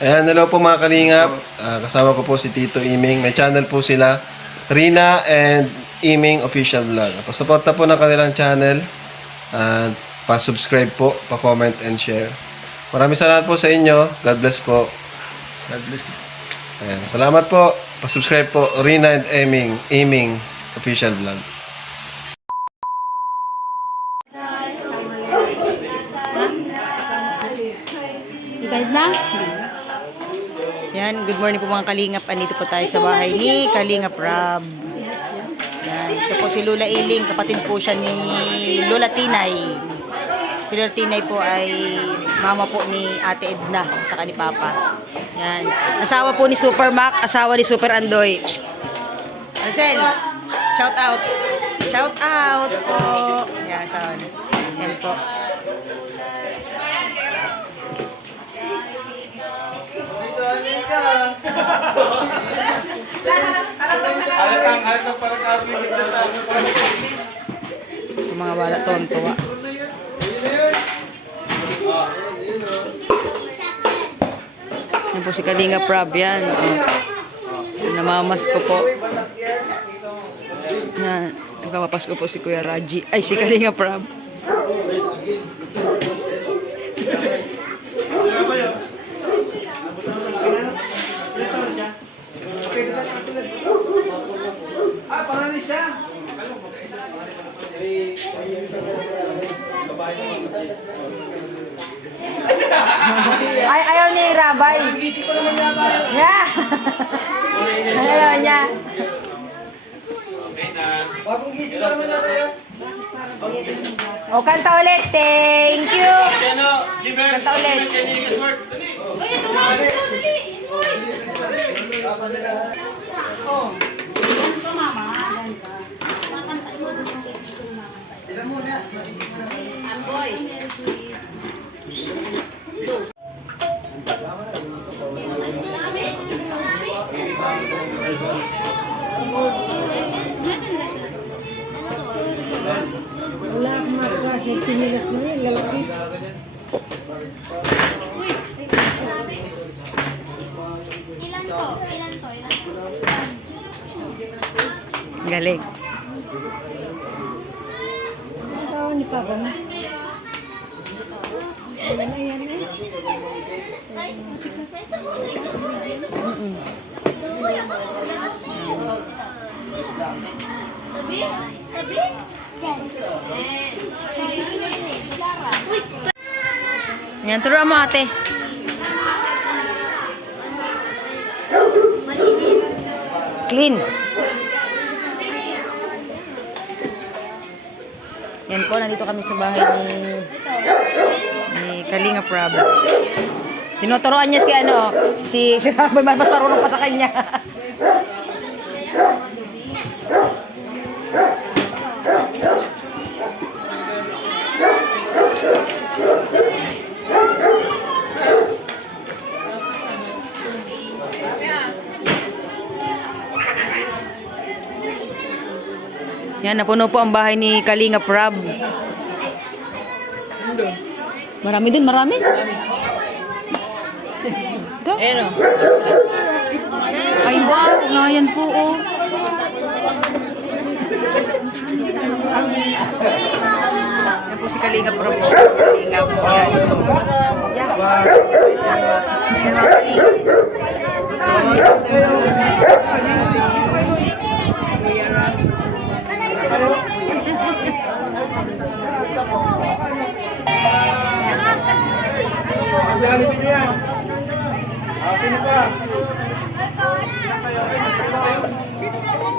Ayan, hello po mga kalingap. Kasama ko po si Tito Iming. May channel po sila, Rina and Iming Official Vlog. Pasuporta po ng kanilang channel. At pa-subscribe po, pa-comment and share. Maraming salamat po sa inyo. God bless po. God bless. Ayan, salamat po. Pa-subscribe po, Rina and Iming Official Vlog. Guys na? Yan, good morning po mga kalingap. Andito po tayo sa bahay ni Kalingap Rob. Yan, ito po si Lola Iling. Kapatid po siya ni Lola Tinay. Si Lola Tinay po ay mama po ni Ate Edna, saka ni Papa. Yan, asawa po ni Super Mac, asawa ni Super Andoy. Psst! Marcel, shout out. Shout out po. Yan, asawa niya. Yan po. Halatang parang kabigit na sa Mga wala tontuwa. Yan po si Kalingap Rob yan. Namamas ko po. Yan. Nagpapapas ko po si Kuya Raji. Ay, si Kalingap Rob. pangalan siya. Ay, ayaw ni Rabay. Yeah. Ayaw niya. Bagong gising pa naman natin. O, kanta ulit. Thank you. Kanta ulit. Wala akong makakasya, tinilas mo yun, lalaki. Ilan to? Galing. Ang tao ni Papa na. Wala na yan eh. Tabi? Yan, turuan mo ate. Clean. Yan po, nandito kami sa bahay ni Kalingap Rob. Tinuturoan niya si Rob, mas marunong pa sa kanya. Yan, napuno po ang bahay ni Kalingap Rob. Marami din, marami. Ano? Ay, wow, ngayon po, oh. Yan po si Kalingap Rob. Kalingap. Yan. Yan mga Kalingap. Gamit niyo yan. Sino pa?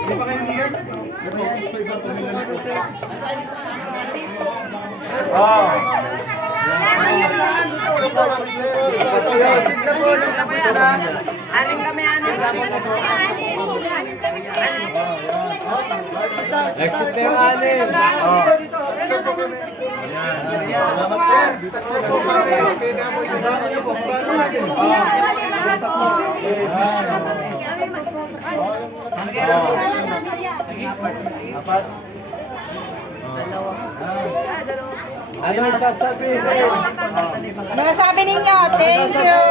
Hindi pa kayo niyan? Aring kami, Exit na yung anim. Salamat po. Tatlo po kami. Pwede mo yung dami niyo po. Apat. Dalawa. Ano ang sasabihin? Ano sabi ninyo? Thank you.